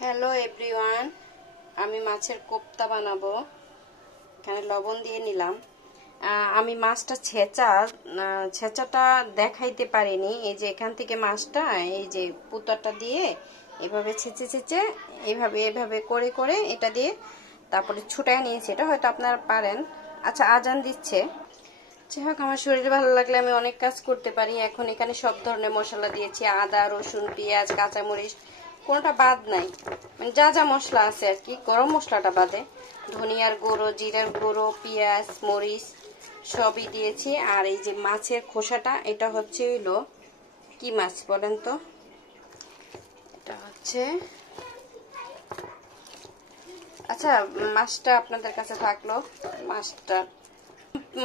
Hello everyone, আমি মাছের কোপ্তা বানাবো। এখানে লবণ দিয়ে নিলাম। আমি মাছটা ছেঁচাটা দেখাইতে পারিনি। এই যে এখান থেকে মাছটা এই যে পুতাটা দিয়ে এভাবে ছেঁচে এভাবে করে করে এটা দিয়ে তারপরে ছুটায় নিয়েছি। এটা হয়তো আপনারা পারেন। আচ্ছা, আজান দিচ্ছে। যাই হোক, আমার শরীর ভালো লাগলে আমি অনেক কাজ করতে পারি। এখন এখানে সব ধরনের মশলা দিয়েছি, আদা, রসুন, পেঁয়াজ, কাঁচামরিচ, কোনোটা বাদ নাই। মানে যা যা মশলা আছে আর কি, গরম মশলাটা বাদে। ধনিয়ার গুঁড়ো, জিরার গুঁড়ো, পেঁয়াজ, মরিচ সবই দিয়েছি। আর এই যে মাছের খোসাটা, এটা হচ্ছে হইলো কি মাছ বলেন তো? এটা হচ্ছে, আচ্ছা মাছটা আপনাদের কাছে থাকলো।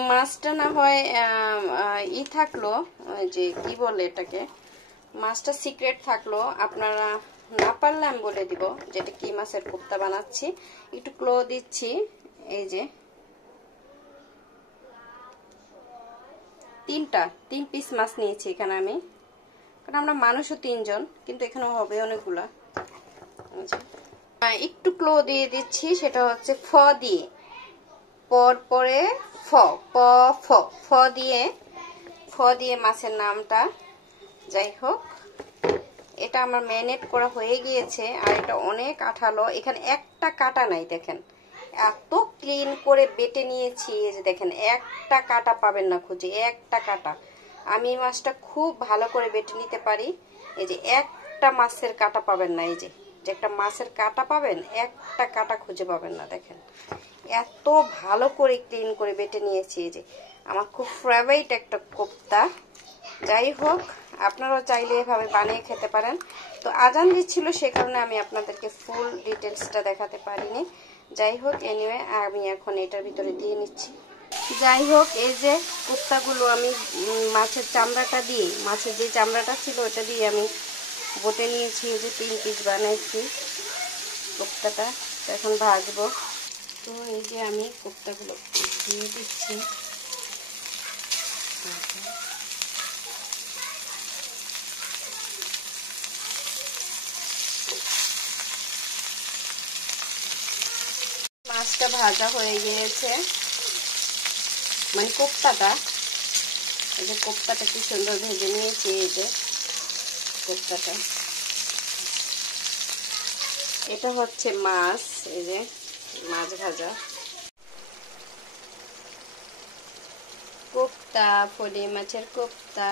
মাছটা না হয় থাকলো, যে কি বলে এটাকে, মাছটা সিক্রেট থাকলো। আপনারা না পারলে আমি বলে দিব যেটা কি মাছের কোপ্তা বানাচ্ছি। একটু ক্লো দিচ্ছি। এই যে তিন পিস মাছ নিয়েছি এখানে আমি, কারণ আমরা মানুষও 3 জন, কিন্তু এখানে হবে অনেকগুলা। একটু ক্লো দিয়ে দিচ্ছি, সেটা হচ্ছে ফ দিয়ে, পরে ফ প ফ ফ দিয়ে মাছের নামটা। যাই হোক, এটা আমার ম্যারিনেট করা হয়ে গিয়েছে। আর এটা অনেক আঠালো, এখানে একটা কাটা নাই। দেখেন এত ক্লিন করে বেটে নিয়েছি। এই যে দেখেন, একটা কাটা পাবেন না খুঁজে, একটা কাটা। আমি মাছটা খুব ভালো করে বেটে নিতে পারি। এই যে একটা মাছের কাটা পাবেন না। এই যে একটা মাছের কাটা পাবেন, একটা কাটা খুঁজে পাবেন না। দেখেন এত ভালো করে ক্লিন করে বেটে নিয়েছি। এই যে আমার খুব ফেভারিট একটা কোপ্তা। যাই হোক, আপনারাও চাইলে এভাবে বানিয়ে খেতে পারেন। তো আজান দিচ্ছিল, সে কারণে আমি আপনাদেরকে ফুল ডিটেলসটা দেখাতে পারিনি। যাই হোক, এনিওয়ে আমি এখন এটার ভিতরে দিয়ে নিচ্ছি। যাই হোক, এই যে কোপ্তাগুলো আমি মাছের চামড়াটা দিয়ে, মাছের যে চামড়াটা ছিল ওটা দিয়ে আমি বটে নিয়েছি। এই যে 3 পিস বানাইছি কোপ্তাটা। এখন ভাজবো। তো এই যে আমি কোপ্তাগুলো দিয়ে দিচ্ছি। মাছটা ভাজা হয়ে গিয়েছে, মানে কোপ্তাটা। এই যে কোপ্তাটা কি সুন্দর ভেজে নিয়েছি। এই যে কোপ্তাটা, এটা হচ্ছে মাছ। এই যে মাছ ভাজা কোপ্তা, ফলি মাছের কোপ্তা।